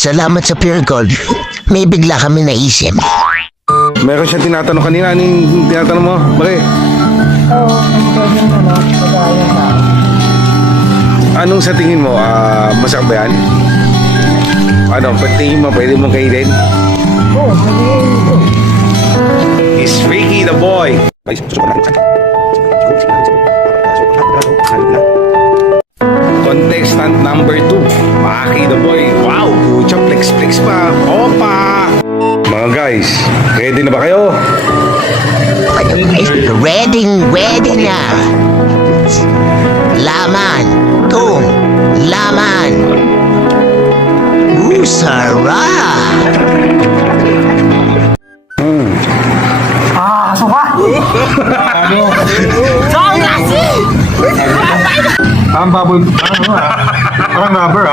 Salamat sa Pure Gold. May bigla kami naisip. Meron siya tinatanong kanina. Anong tinatanong mo? Bakit? Oo, pwede mo na, pag-aayon na. Anong sa tingin mo? Masarap ba yan? Ano, tingin mo, pwede mong kainin? Oo, sabihin ko. Is Ricky the boy. Contestant number 2, Maki the boy. Wow, pucha, flex pa. Opa! Mga guys, ready na ba kayo? Ready na. Laman. Tung. Laman. Sarap. Suka! Ang baboy, parang rubber